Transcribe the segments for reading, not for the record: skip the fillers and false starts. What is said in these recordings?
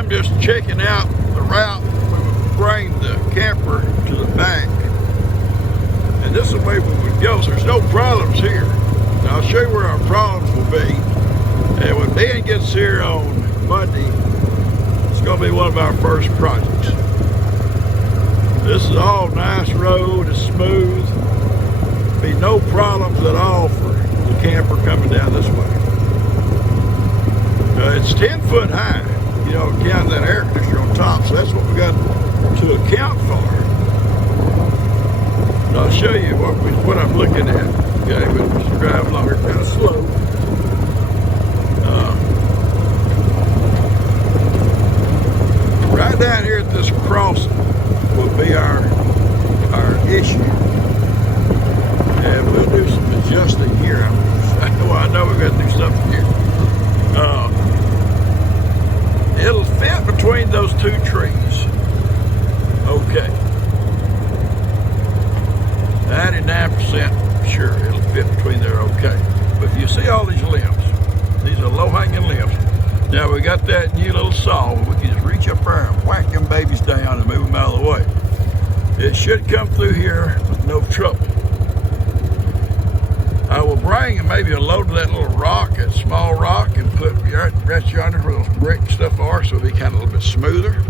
I'm just checking out the route we would bring the camper to the back. And this is the way we would go, so there's no problems here. Now I'll show you where our problems will be. And when Ben gets here on Monday, it's going to be one of our first projects. This is all nice road, it's smooth. Be no problems at all for the camper coming down this way. It's 10 foot high, you know, counting that air conditioner on top, so that's what we got to account for. And I'll show you what I'm looking at. Okay, but just drive along here kind of slow. Right down here at this crossing will be our issue. And we'll do some adjusting here. I know we've got to do something here. It'll fit between those two trees. Okay. 99% sure it'll fit between there, okay. But if you see all these limbs, these are low-hanging limbs. Now we got that new little saw, we can just reach up there and whack them babies down and move them out of the way. It should come through here with no trouble. I will bring maybe a load of that little rock, that small rock, and put right yonder where those brick stuff are, so it'll be kind of a little bit smoother.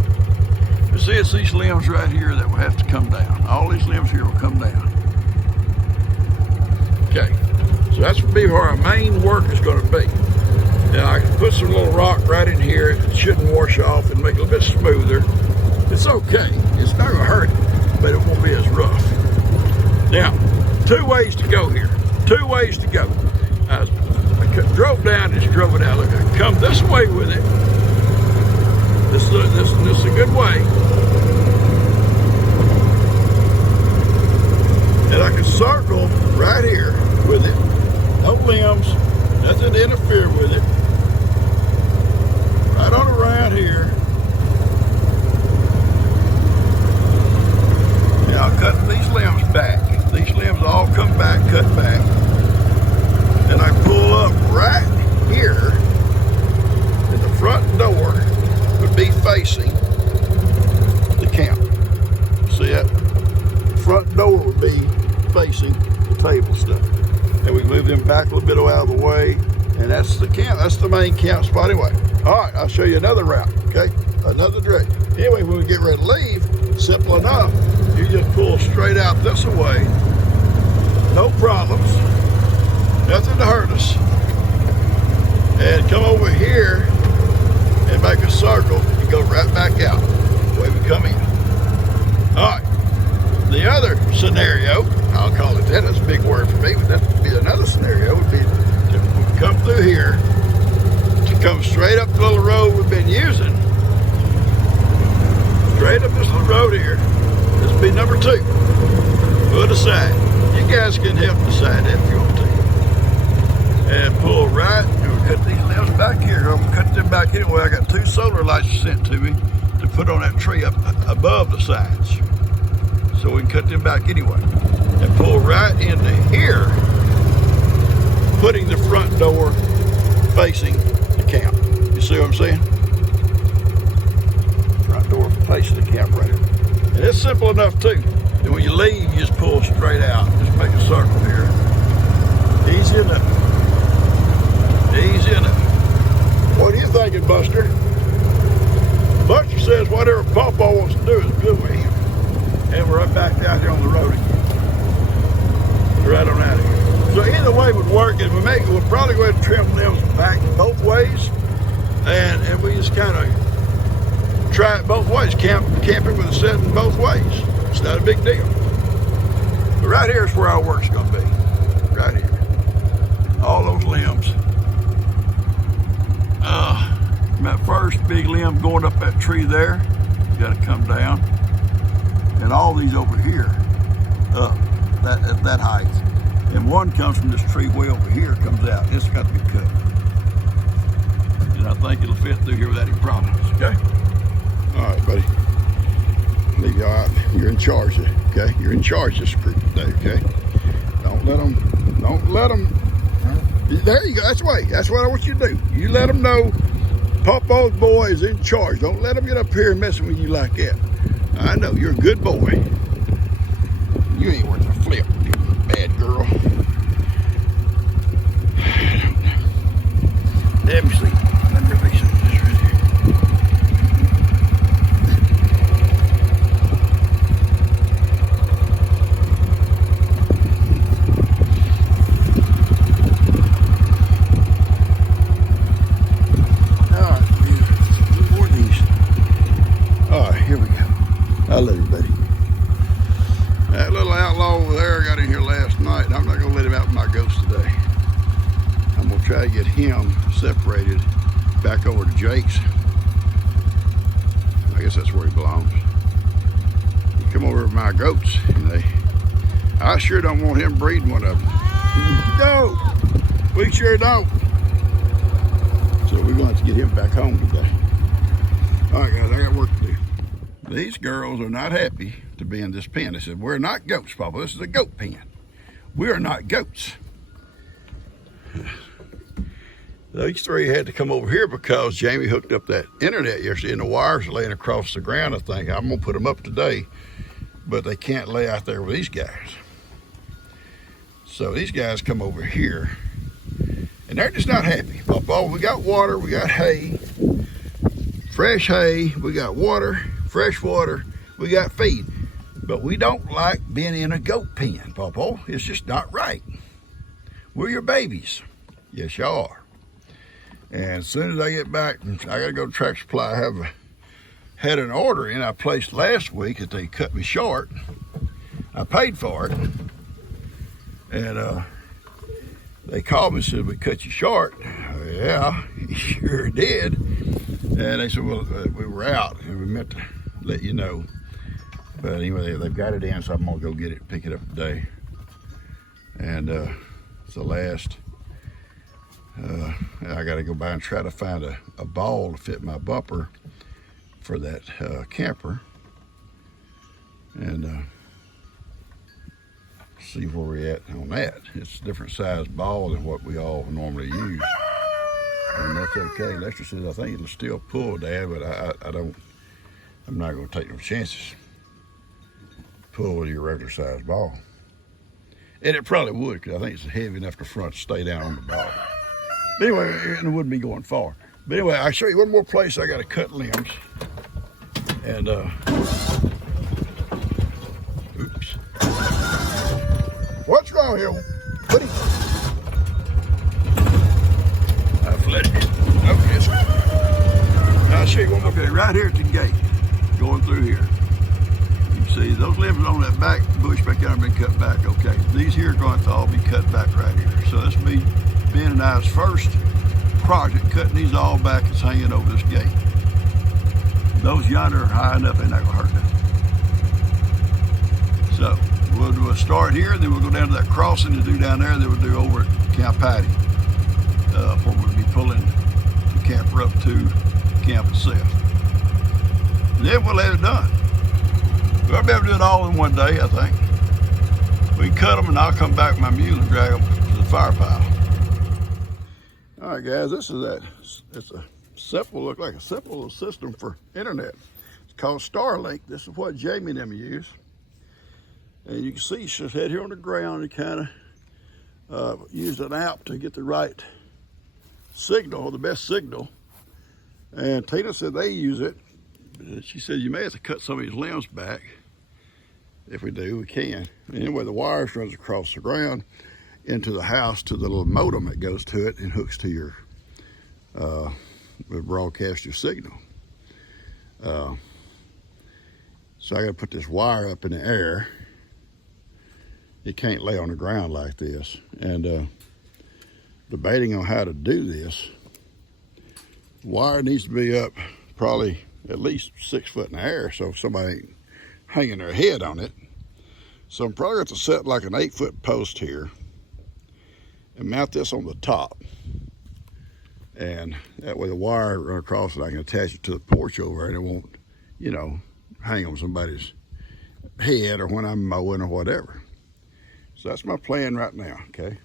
You see, it's these limbs right here that will have to come down. All these limbs here will come down. Okay, so that's going to be where our main work is going to be. Now I can put some little rock right in here. It shouldn't wash off and make it a little bit smoother. It's okay. It's not going to hurt it, but it won't be as rough. Now, two ways to go here. Two ways to go. I drove down, just drove it out. Look, I come this way with it. This is a good way. And I can circle right here with it. No limbs, nothing to interfere with it. Right on around here. Now I'll cut these limbs back. These limbs all come back, cut back. And I pull up right here, and the front door would be facing the camp. See that? The front door would be facing the table stuff. And we move them back a little bit out of the way, and that's the camp. That's the main camp spot anyway. All right, I'll show you another route, okay? Another direction. Anyway, when we get ready to leave, simple enough. You just pull straight out this way. No problems. Nothing to hurt us. And come over here and make a circle and go right back out the way we come in. All right. The other scenario, I'll call it that, that's a big word for me, but that would be another scenario, would be to come through here, to come straight up the little road we've been using, straight up this little road here. This will be number 2. We'll decide. You guys can help decide that if you want to. And pull right, and we'll cut these limbs back here. I'm gonna cut them back anyway. I got 2 solar lights sent to me to put on that tree up above the sides. So we can cut them back anyway. And pull right into here, putting the front door facing the camp. You see what I'm saying? Front door facing the camp right here. And it's simple enough too. And when you leave, you just pull straight out. Just make a circle here. Easy enough. Easy enough. What are you thinking, Buster? Buster says whatever Pawpaw wants to do is good with him. And we're right back out here on the road again. Right on out of here. So either way would work, and we'll probably go ahead and trim limbs back both ways. And we just kind of try it both ways. Camping with a setting both ways. It's not a big deal. But right here is where our work's gonna be. Right here. All those limbs. That first big limb going up that tree there, gotta come down. And all these over here, up at that height. And one comes from this tree way over here, comes out. It's got to be cut. And I think it'll fit through here without any problems, okay? All right, buddy. Leave you all right. You're in charge, okay? You're in charge of this group today, okay? Don't let them, there you go, that's the way. That's what I want you to do. You let them know Papa's boy is in charge. Don't let him get up here and messing with you like that. I know, you're a good boy. You ain't worth a flip, you bad girl. Let me see. Let me release some of this right here. Alright, more of these. Alright, here we go. I love you, buddy. That little outlaw over there got in here last night. I'm not going to let him out with my goats today. I'm going to try to get him separated back over to Jake's. I guess that's where he belongs. He come over with my goats, and I sure don't want him breeding one of them. No, we sure don't. So we're going to have to get him back home today. All right, guys, I got work to do. These girls are not happy to be in this pen. They said, we're not goats, Papa. This is a goat pen. We are not goats. These three had to come over here because Jamie hooked up that internet yesterday and the wires are laying across the ground, I think. I'm going to put them up today, but they can't lay out there with these guys. So these guys come over here and they're just not happy. Papa, we got water, we got hay, fresh hay, we got water, fresh water, we got feed. But we don't like being in a goat pen, Papa. It's just not right. We're your babies. Yes, y'all are. And as soon as I get back, I got to go to Tractor Supply. I had an order in I placed last week that they cut me short. I paid for it. And they called me and said, we cut you short. Yeah, you sure did. And they said, well, we were out and we meant to let you know. But anyway, they've got it in, so I'm going to go get it, pick it up today. And it's the last. I got to go by and try to find a ball to fit my bumper for that camper. And see where we're at on that. It's a different size ball than what we all normally use. And that's okay. Lester says, I think it'll still pull, Dad, but I'm not going to take no chances. Pull with your regular size ball. And it probably would, because I think it's heavy enough the front to stay down on the ball. But anyway, and it wouldn't be going far. But anyway, I'll show you one more place I got to cut limbs. And, oops. What's wrong here, buddy? I flooded it. Okay, so I'll show you one more thing. Right here at the gate, going through here. You can see those limbs on that back bush back there have been cut back. Okay, these here are going to all be cut back right here. So this will be Ben and I's first project, cutting these all back and hanging over this gate. Those yonder are high enough, they're not going to hurt nothing. So we'll do a start here, then we'll go down to that crossing to do down there, then we'll do over at Camp Patty, where we'll be pulling the camper up to camp itself. And then we'll have it done. We'll be able to do it all in one day, I think. We can cut them and I'll come back with my mule and drag them to the fire pile. All right, guys, this is it's a simple, look like a simple little system for internet. It's called Starlink. This is what Jamie and them use. And you can see it's just head here on the ground and kind of used an app to get the right signal, the best signal. And Tina said they use it. She said you may have to cut some of these limbs back. If we do, we can. Anyway, the wires runs across the ground into the house to the little modem that goes to it and hooks to your broadcast your signal. So I got to put this wire up in the air. It can't lay on the ground like this. And debating on how to do this. Wire needs to be up probably at least 6 foot in the air, so if somebody ain't hanging their head on it. So I'm probably going to set like an 8-foot post here and mount this on the top. And that way the wire run across it, I can attach it to the porch over there and it won't, you know, hang on somebody's head or when I'm mowing or whatever. So that's my plan right now, okay?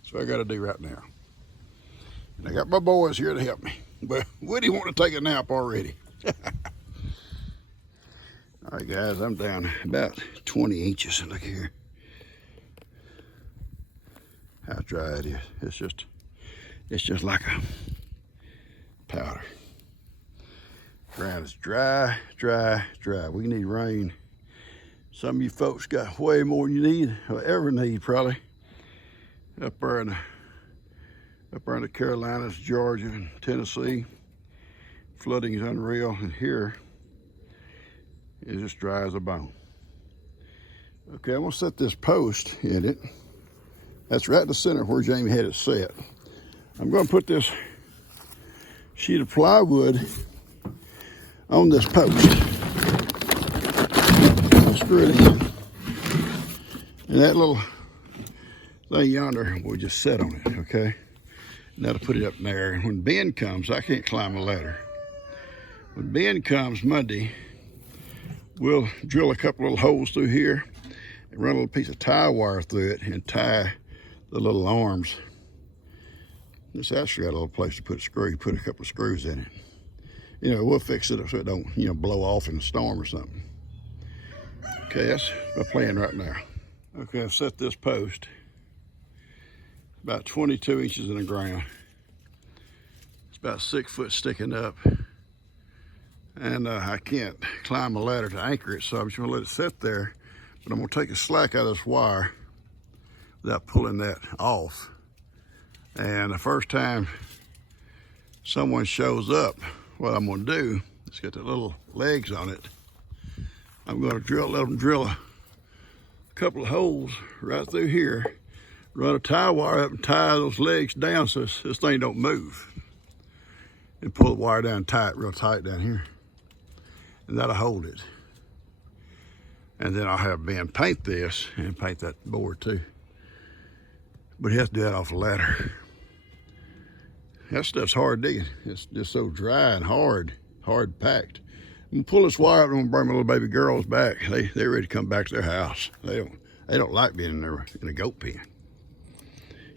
That's what I got to do right now. And I got my boys here to help me. But Woody want to take a nap already. All right, guys, I'm down about 20 inches. Look here. How dry it is. It's just like a powder. Ground is dry, dry, dry. We need rain. Some of you folks got way more than you need, or ever need probably. Up there in the Carolinas, Georgia, and Tennessee. Flooding is unreal, and here is as dry as a bone. Okay, I'm gonna set this post in it. That's right in the center where Jamie had it set. I'm gonna put this sheet of plywood on this post. I'll screw it in. And that little thing yonder will just set on it, okay? And that'll put it up there. And when Ben comes, I can't climb a ladder. When Ben comes Monday, we'll drill a couple little holes through here and run a little piece of tie wire through it and tie the little arms. This actually got a little place to put a screw, put a couple of screws in it. You know, we'll fix it so it don't, you know, blow off in a storm or something. Okay, that's my plan right now. Okay, I've set this post about 22 inches in the ground. It's about 6 foot sticking up. And I can't climb a ladder to anchor it, so I'm just gonna let it sit there. But I'm gonna take the slack out of this wire without pulling that off. And the first time someone shows up, what I'm gonna do is get the little legs on it. I'm gonna let them drill a couple of holes right through here, run a tie wire up and tie those legs down so this thing don't move. And pull the wire down tight, real tight down here. And that'll hold it. And then I'll have Ben paint this and paint that board too. But he has to do that off a ladder. That stuff's hard digging. It's just so dry and hard packed. I'm gonna pull this wire up and I'm gonna bring my little baby girls back. They're ready to come back to their house. They don't like being in a goat pen.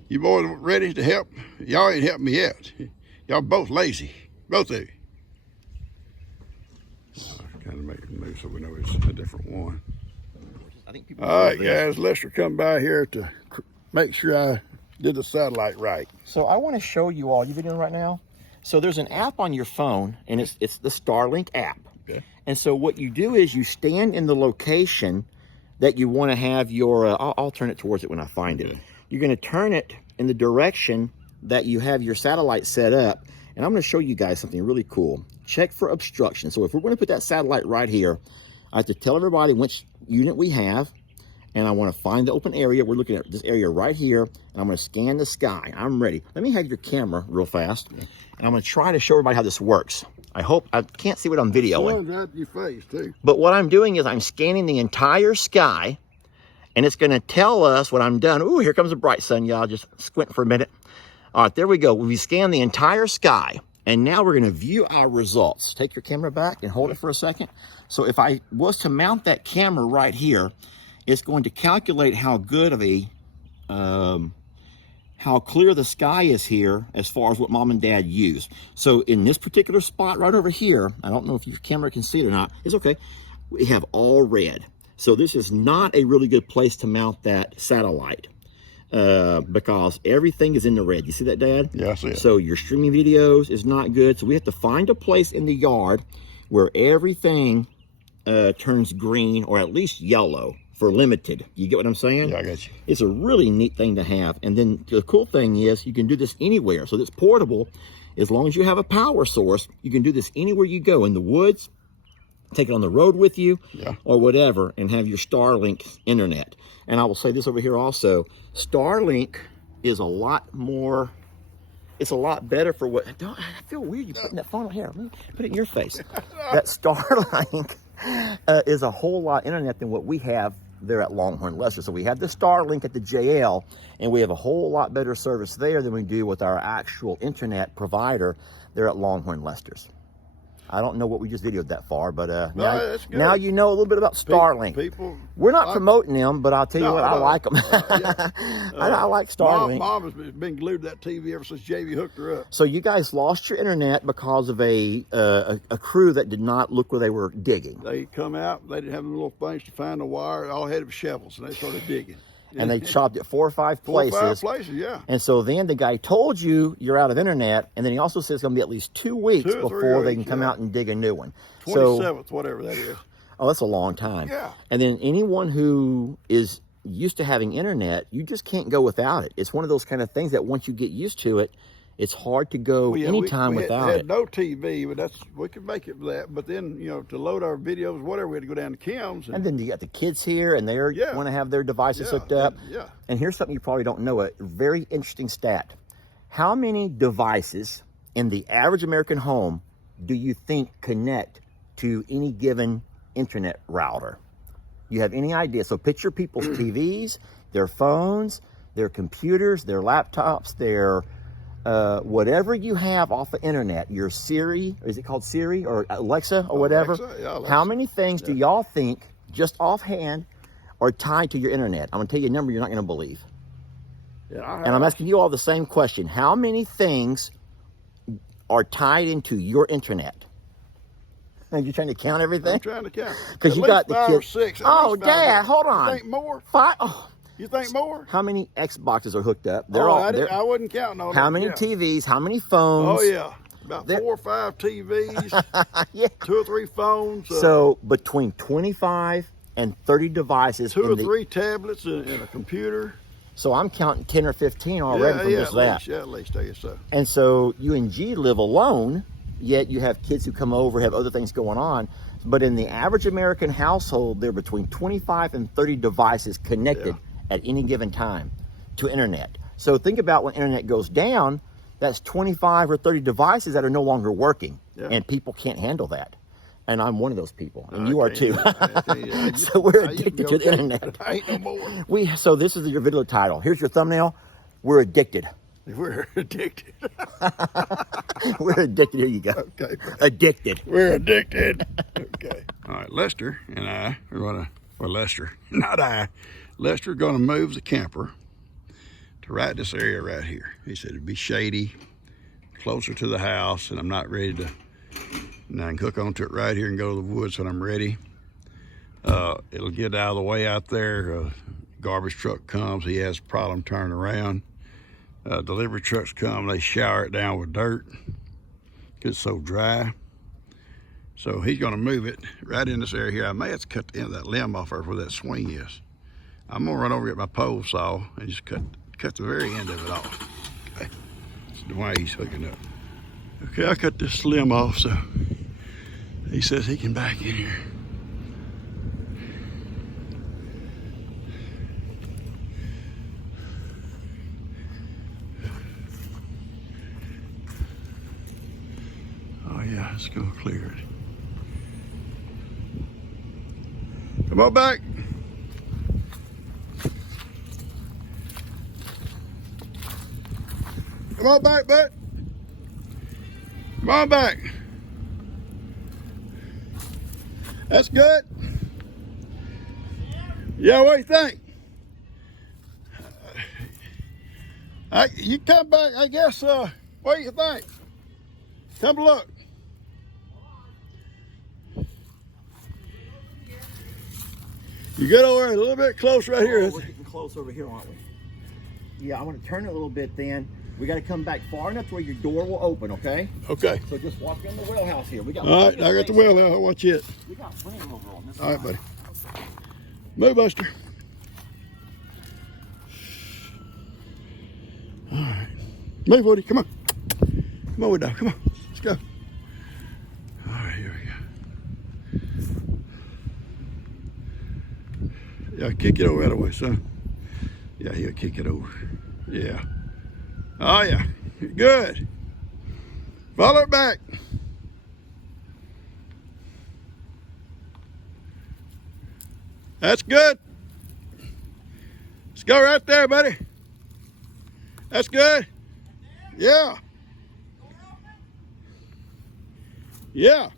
You boys ready to help? Y'all ain't helped me yet. Y'all both lazy, both of you. Kind of make it move so we know it's a different one. All right, guys, Lester come by here to make sure I did the satellite right. So I want to show you all, you videoing right now? So there's an app on your phone, and it's the Starlink app. Okay. And so what you do is you stand in the location that you want to have your, I'll turn it towards it when I find it. You're going to turn it in the direction that you have your satellite set up. And I'm going to show you guys something really cool. Check for obstruction. So if we're going to put that satellite right here, I have to tell everybody which unit we have. And I want to find the open area. We're looking at this area right here. And I'm going to scan the sky. I'm ready. Let me have your camera real fast. And I'm going to try to show everybody how this works. I hope, I can't see what I'm videoing. Right in your face too. But what I'm doing is I'm scanning the entire sky. And it's going to tell us when I'm done. Ooh, here comes a bright sun, y'all. Just squint for a minute. All right, there we go. We scanned the entire sky. And now we're going to view our results. Take your camera back and hold it for a second. So if I was to mount that camera right here, it's going to calculate how good of a, how clear the sky is here as far as what mom and dad use. So in this particular spot right over here, I don't know if your camera can see it or not. It's okay. We have all red. So this is not a really good place to mount that satellite. Because everything is in the red. You see that, Dad? Yeah, I see it. So your streaming videos is not good. So we have to find a place in the yard where everything turns green or at least yellow for limited. You get what I'm saying? Yeah, I got you. It's a really neat thing to have. And then the cool thing is you can do this anywhere. So it's portable. As long as you have a power source, you can do this anywhere you go. In the woods, take it on the road with you, or whatever, and have your Starlink internet. And I will say this over here also, Starlink is a lot more, it's a lot better for what, I feel weird you putting that phone on here. Let me put it in your face. That Starlink is a whole lot internet than what we have there at Longhorn Lester. So we have the Starlink at the JL, and we have a whole lot better service there than we do with our actual internet provider there at Longhorn Lester's. I don't know what we just videoed that far, but No, now, that's good. now you know a little bit about Starlink. People, We're not like, promoting them, but I'll tell you what, I like them. Yeah. I like Starlink. Mom has been glued to that TV ever since JV hooked her up. So you guys lost your internet because of a crew that did not look where they were digging. They come out, they didn't have them little things to find the wire, all had shovels, and they started digging. And they chopped it 4 or 5 places. 4 or 5 places, yeah. And so then the guy told you you're out of internet, and then he also says it's going to be at least 2 weeks 2 or 3 before they weeks, can come out and dig a new one. 27th, whatever that is. Oh, that's a long time. Yeah. And then anyone who is used to having internet, you just can't go without it. It's one of those kind of things that once you get used to it, it's hard to go anytime without had it. no TV, but we could make it that. But then, you know, to load our videos, whatever, we had to go down to Kim's. And then you got the kids here, and they want to have their devices hooked up. Yeah. And here's something you probably don't know, a very interesting stat. How many devices in the average American home do you think connect to any given internet router? You have any idea? So picture people's TVs, their phones, their computers, their laptops, their whatever you have off the internet, your Siri, is it called Siri or Alexa or whatever? Alexa. How many things do y'all think, just offhand, are tied to your internet? I'm going to tell you a number you're not going to believe. Yeah, And I'm asking you all the same question. How many things are tied into your internet? Are you trying to count everything? I'm trying to count. Because you got the 5 or kids. 6. Oh, Dad, hold on. You think more? 5. Oh. You think more? How many Xboxes are hooked up? I wouldn't count no. How many TVs? How many phones? Oh yeah, about 4 or 5 TVs, Yeah. 2 or 3 phones. So between 25 and 30 devices. 2 or 3 tablets and a computer. So I'm counting 10 or 15 already from just that. At least, I guess so. And so you and G live alone, yet you have kids who come over, have other things going on. But in the average American household, there are between 25 and 30 devices connected at any given time to internet. So think about when internet goes down, that's 25 or 30 devices that are no longer working, and people can't handle that. And I'm one of those people, and you are too. So we're addicted to the internet. I ain't no more. So this is your video title. Here's your thumbnail. We're addicted. We're addicted. We're addicted. Here you go. Okay. Addicted. We're addicted. Okay. All right, Lester and I are going to, well, Lester, not I, Lester going to move the camper to right this area right here. He said it'd be shady, closer to the house, and I'm not ready to, and I can hook onto it right here and go to the woods when I'm ready. It'll get out of the way out there. Garbage truck comes, he has a problem turning around. Delivery trucks come, they shower it down with dirt because it's so dry. So he's gonna move it right in this area here. I may have to cut the end of that limb off there where that swing is. I'm gonna run over at my pole saw and just cut the very end of it off. Okay, that's the way he's hooking up. Okay, I cut this limb off, so he says he can back in here. Oh yeah, it's gonna clear it. Come on back. Come on back, bud. Come on back. That's good. Yeah, what do you think? You come back, I guess, what do you think? Come look. You get over a little bit close right here. We're getting close over here, aren't we? Yeah, I want to turn it a little bit then. We got to come back far enough to where your door will open, okay? Okay. So just walk in the well house here. We got all right, I got the well now. I'll watch it. We got plenty of room on this All right, side. buddy. Move, Buster. All right. Move, Woody. Come on. Come on, Woody. Come on. Let's go. All right, here we go. Yeah, kick it over that way, son. Yeah, he'll kick it over. Yeah. Oh, yeah. Good. Follow it back. That's good. Let's go right there, buddy. That's good. Yeah. Yeah.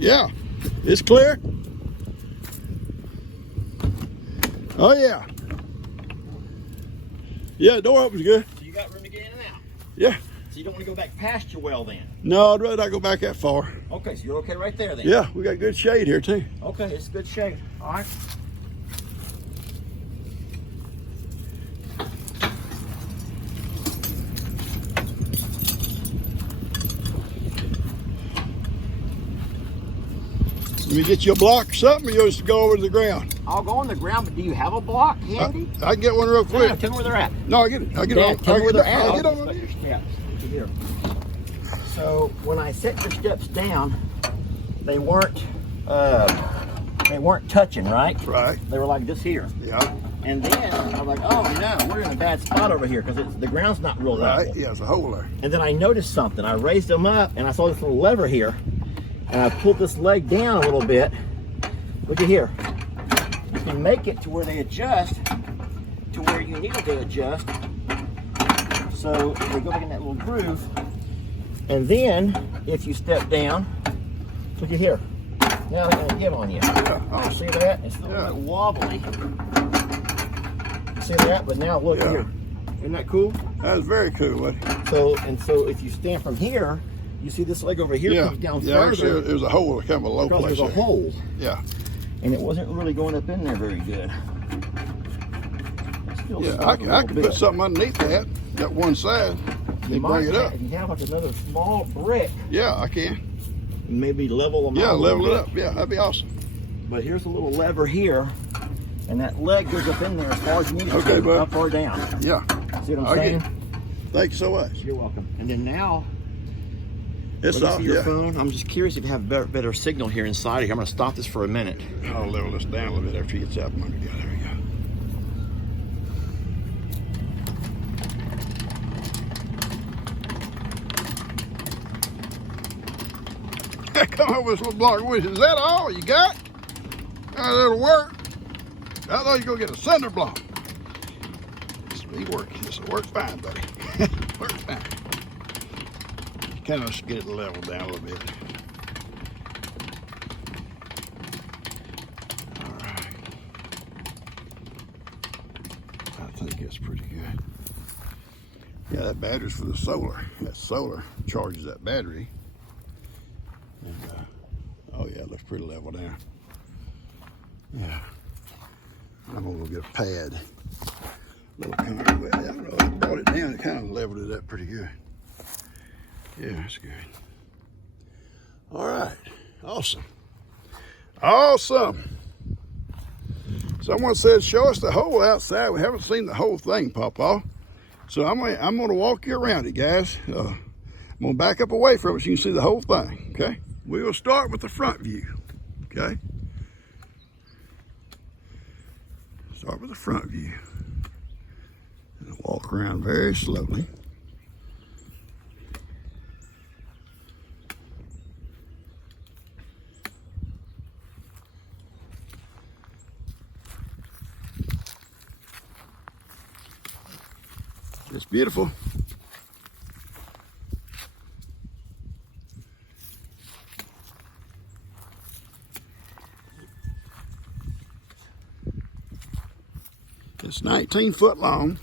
Yeah, it's clear. Oh yeah. Yeah, the door opens good. So you got room to get in and out. Yeah. So you don't want to go back past your well then? No, I'd rather not go back that far. Okay, so you're okay right there then? Yeah, we got good shade here too. Okay, it's good shade. All right. Let me get you a block or something, or you'll just go over to the ground. I'll go on the ground, but do you have a block handy? I can get one real quick. No, tell me where they're at. No, I get it. I get Dad, it. tell me where they're at. I'll get on your steps. Here. So when I set your steps down, they weren't touching, right? Right. They were like this here. Yeah. And then I was like, oh no, we're in a bad spot over here because the ground's not real level. Right. Yeah, it's a hole there. And then I noticed something. I raised them up and I saw this little lever here. And I pulled this leg down a little bit. Look at here. You can make it to where they adjust to where you need it to adjust. So they go back in that little groove. And then if you step down, look at here. Now they're gonna give on you. Yeah. Oh, See that? It's a little bit wobbly. See that? But now look here. Isn't that cool? That was very cool, buddy. So if you stand from here, you see this leg over here comes down further. There's a hole, kind of a low place There's a there. hole. Yeah. And it wasn't really going up in there very good. Yeah, I could put something underneath that one side, and bring it up. If you have like another small brick, Yeah, I can. maybe level them out. Yeah, a little level it bit. up. Yeah, that'd be awesome. But here's a little lever here, and that leg goes up in there as far as you need it Okay, to, bud. up or down. Yeah. See what I'm I get saying? Thank you so much. You're welcome. And then now, It's let me off, see your yeah. phone. I'm just curious if you have better signal here inside of here. I'm going to stop this for a minute. I'll level this down a little bit after he gets out from under. Yeah, there we go. Come up with this little block of wood. Is that all you got? That'll work. I thought you were going to get a cinder block. This will work fine, buddy. Work fine. Kind of get it leveled down a little bit. All right. I think that's pretty good. Yeah, that battery's for the solar. That solar charges that battery. And, oh yeah, it looks pretty level down. Yeah. I'm gonna go get a pad. Little kind of, well, I don't know, I brought it down, it kind of leveled it up pretty good. Yeah, that's good. All right, awesome. Awesome. Someone said, show us the hole outside. We haven't seen the whole thing, Pawpaw. So I'm gonna walk you around it, guys. I'm gonna back up away from it so you can see the whole thing, okay? We will start with the front view, okay? Start with the front view. And walk around very slowly. It's beautiful. It's 19 foot long.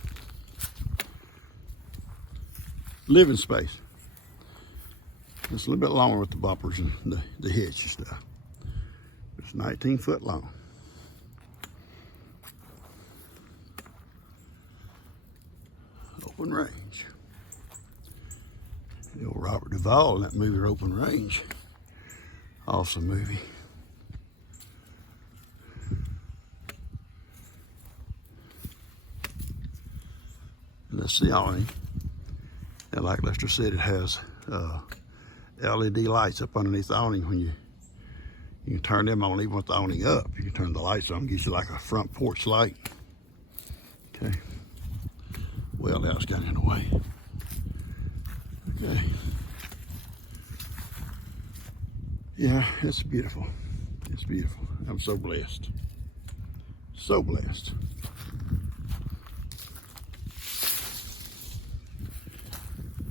Living space. It's a little bit longer with the bumpers and the hitch and stuff. It's 19 foot long. Open range. The old Robert Duvall in that movie, Open Range. Awesome movie. And that's the awning. And like Lester said, it has LED lights up underneath the awning. When you can turn them on even with the awning up. You can turn the lights on, gives you like a front porch light. Okay. Well, now it's got in the way. Okay. Yeah, it's beautiful. It's beautiful. I'm so blessed. So blessed.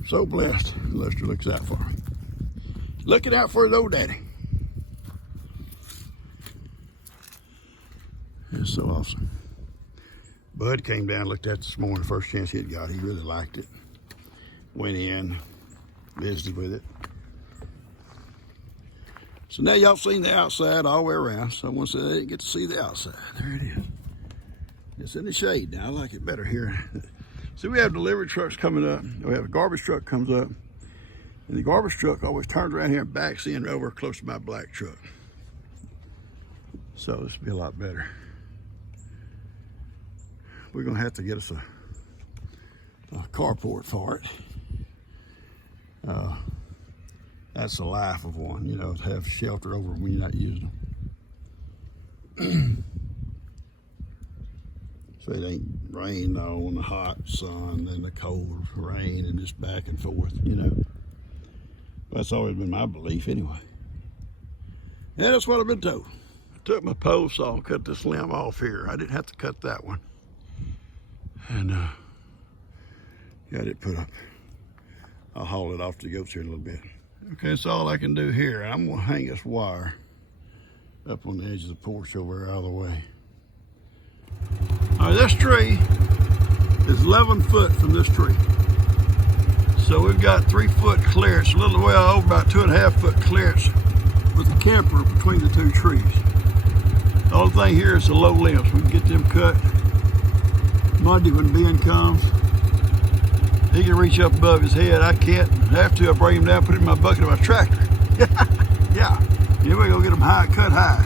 So blessed. Lester looks out for me. Looking out for his old daddy. awesome. Bud came down, looked at it this morning, first chance he'd got. He really liked it. Went in, visited with it. So now y'all seen the outside all the way around. Someone said they didn't get to see the outside. There it is. It's in the shade now. I like it better here. See, we have delivery trucks coming up. We have a garbage truck comes up. And the garbage truck always turns around here and backs in over close to my black truck. So this will be a lot better. We're gonna have to get us a carport for it. That's the life of one, you know, to have shelter over when you're not using them. So it ain't rain though, and the hot sun, then the cold rain, and just back and forth, you know. That's always been my belief anyway. And that's what I've been told. I took my pole saw and cut this limb off here. I didn't have to cut that one. And got it put up. I'll haul it off to the goats here in a little bit. Okay, that's all I can do here. I'm gonna hang this wire up on the edge of the porch over there out of the way. All right, this tree is 11 foot from this tree. So we've got 3 foot clearance, a little well over about 2.5 foot clearance with the camper between the two trees. The only thing here is the low limbs. We can get them cut Monday when Ben comes. He can reach up above his head. I can't. Have to. I bring him down, put it in my bucket of my tractor. Yeah. Then we're going to get them high, cut high.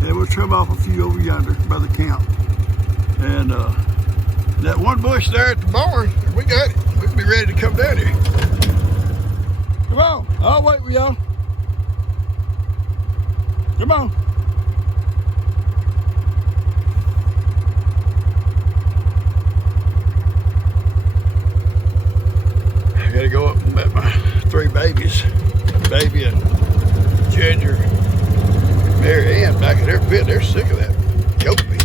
And we'll trim off a few over yonder by the camp. And that one bush there at the barn, we got it. We'll be ready to come down here. Come on. I'll wait for y'all. Come on. I gotta go up and met my 3 babies. Baby and Ginger, Mary Ann back in their pit. They're sick of that goat meat.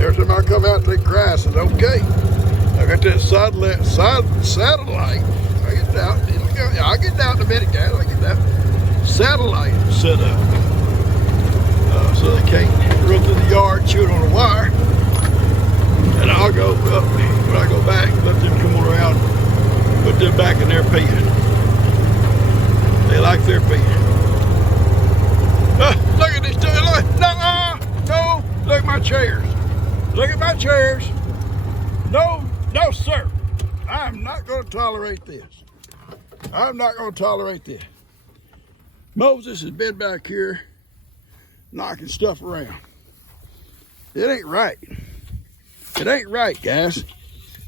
Every time I come out, they cry. I said, okay. I got that satellite. I get out. I'll get down in a minute, guys. I'll get that satellite set up. So they can't run through the yard chewing on a wire. And I'll go up when I go back, let them come around, put them back in their pen. They like their pen. Look at these two. No, look at my chairs. Look at my chairs. No, sir. I'm not going to tolerate this. I'm not going to tolerate this. Moses has been back here knocking stuff around. It ain't right. It ain't right, guys.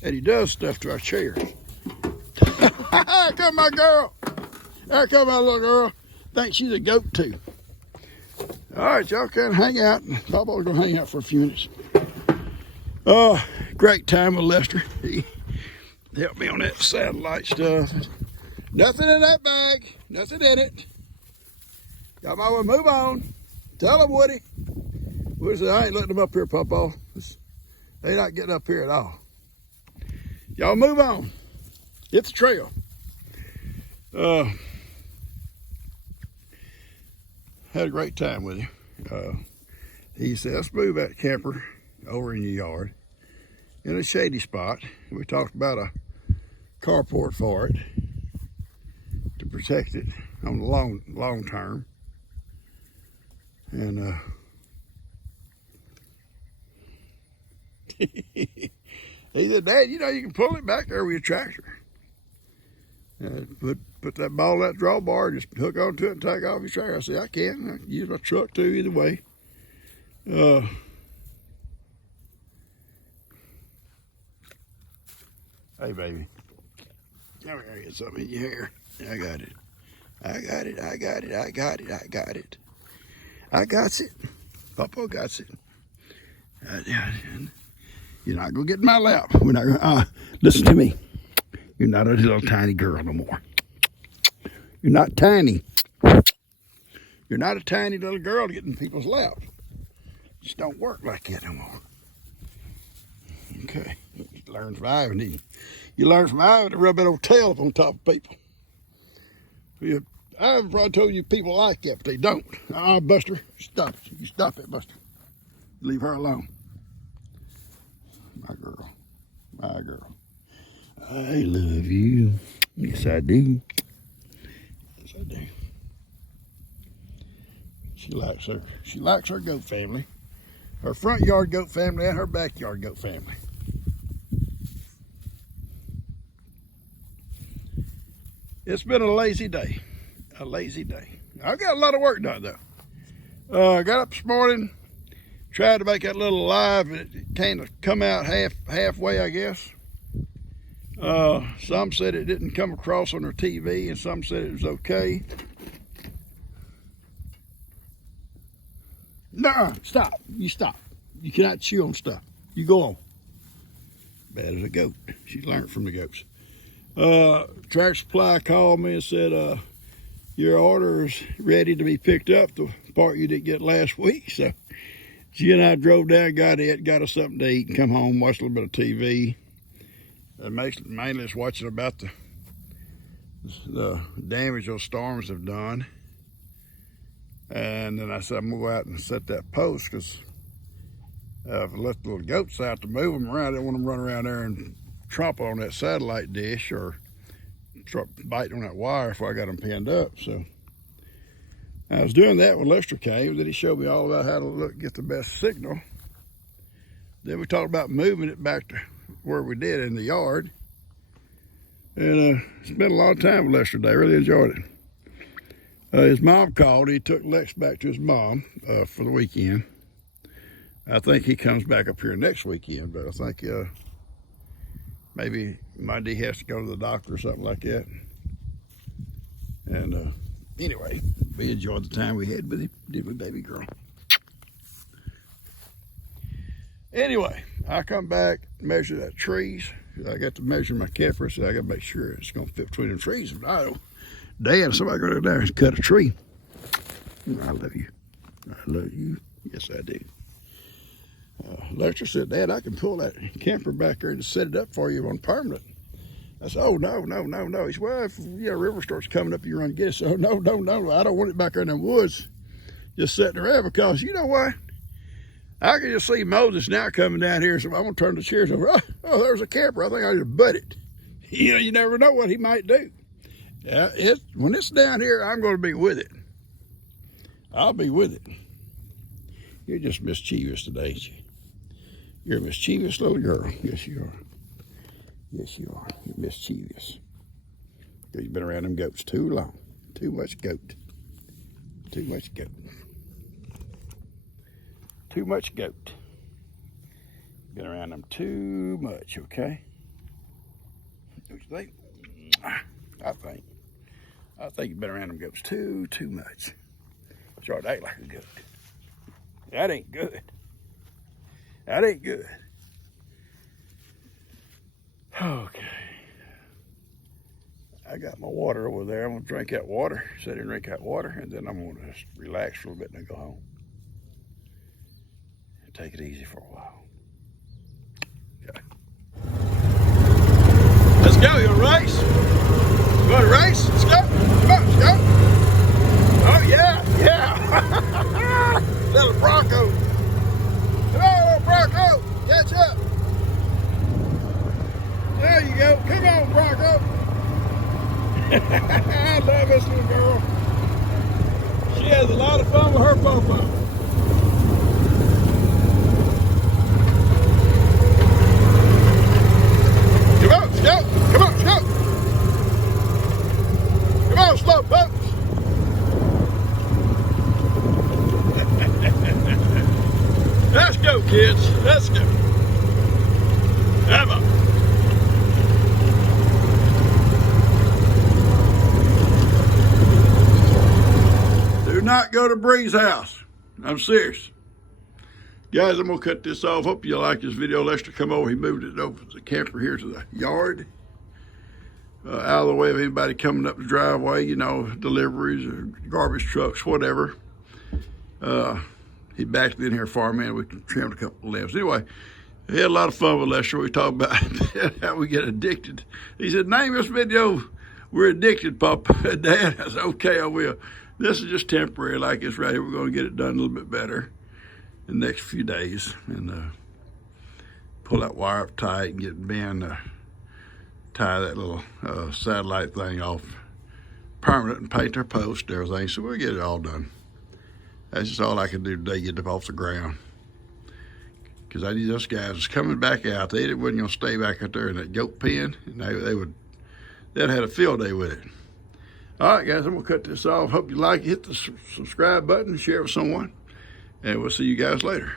And he does stuff to our chairs. Here come my girl. There come my little girl. Think she's a goat too. All right, y'all can hang out. Papa's gonna hang out for a few minutes. Oh, great time with Lester. He helped me on that satellite stuff. Nothing in that bag. Nothing in it. Y'all might want to move on. Tell him, Woody. Woody said, I ain't letting them up here, Papa. They not getting up here at all. Y'all move on. Hit the trail. Had a great time with him. He said, let's move that camper over in your yard in a shady spot. We talked about a carport for it to protect it on the long term. And he said, Dad, you know you can pull it back there with your tractor. Put that ball, that drawbar, just hook onto it and take off your tractor. I said, I can use my truck too, either way. Hey, baby. Come here, get something in your hair. I got it. I got it. I got it. Papa got it. You're not going to get in my lap. We're not going listen to me. You're not a little tiny girl no more. You're not tiny. You're not a tiny little girl to get in people's laps. It just don't work like that no more. Okay. You learn from Ivan, didn't you? You learn from Ivan to rub that old tail up on top of people. I've probably told you people like that, but they don't. Buster, stop it. You stop it, Buster. Leave her alone. My girl. I love you. Yes, I do. Yes, I do. She likes her goat family. Her front yard goat family and her backyard goat family. It's been a lazy day. A lazy day. I got a lot of work done though. I got up this morning, tried to make that little live, and it kind of come out halfway, I guess. Some said it didn't come across on their TV, and some said it was okay. Nuh-uh, stop. You stop. You cannot chew on stuff. You go on. Bad as a goat. She learned from the goats. Tractor Supply called me and said, your order is ready to be picked up, the part you didn't get last week. So she and I drove down, got us something to eat, and come home, watched a little bit of TV. Mainly just watching about the damage those storms have done. And then I said, I'm gonna go out and set that post, because if I let the little goats out to move them around, I don't want them to run around there and trample on that satellite dish or start biting on that wire if I got them pinned up. So I was doing that when Lester came. Then he showed me all about how to get the best signal. Then we talked about moving it back to where we did in the yard. And spent a lot of time with Lester today. Really enjoyed it. His mom called. He took Lex back to his mom for the weekend. I think he comes back up here next weekend, but I think maybe Monday he has to go to the doctor or something like that. And anyway, we enjoyed the time we had with him, did we, baby girl? Anyway, I come back, measure that trees. I got to measure my camper, so I got to make sure it's going to fit between the trees. If I don't, damn, somebody go down there and cut a tree. I love you. I love you. Yes, I do. Lester said, Dad, I can pull that camper back there and set it up for you on permanent. I said, oh, no. He said, well, if a river starts coming up, you run and get it. So, no. I don't want it back there in the woods just sitting around, because you know what? I can just see Moses now coming down here, so I'm going to turn the chairs over. Oh, there's a camper. I think I just butt it. You never know what he might do. Yeah, when it's down here, I'm going to be with it. I'll be with it. You're just mischievous today, ain't you? You're a mischievous little girl. Yes, you are. Yes, you are. You're mischievous. Because you've been around them goats too long. Too much goat. Too much goat. Too much goat. Been around them too much, okay? What you think? I think you've been around them goats too much. Start to act like a goat. That ain't good. That ain't good. Okay. I got my water over there. I'm gonna drink that water. Sit and drink that water, and then I'm gonna just relax for a little bit and then go home. And take it easy for a while. Okay. Let's go. You wanna race? You wanna race? Let's go. Come on, let's go. Oh yeah. Little Bronco. Come on, little Bronco. Catch up. There you go. Come on, Bronco. I love this little girl. She has a lot of fun with her popo. Come on, let's go. Come on, let's go. Come on, slow folks. Let's go, kids. Let's go. Come on. Do not go to Bree's house. I'm serious. Guys, I'm going to cut this off. Hope you like this video. Lester come over. He moved it over the camper here to the yard. Out of the way of anybody coming up the driveway, you know, deliveries or garbage trucks, whatever. He backed in here for me and we trimmed a couple of limbs. Anyway, we had a lot of fun with Lester. We talked about how we get addicted. He said, name this video, We're Addicted, Papa. Dad, I said, okay, I will. This is just temporary like this right here. We're going to get it done a little bit better in the next few days. And pull that wire up tight and get Ben to tie that little satellite thing off permanent and paint their post and everything. So we'll get it all done. That's just all I can do today, get it off the ground. Because I knew those guys was coming back out. They wasn't gonna stay back out there in that goat pen, and they'd had a field day with it. All right, guys, I'm gonna cut this off. Hope you like it. Hit the subscribe button, share it with someone, and we'll see you guys later.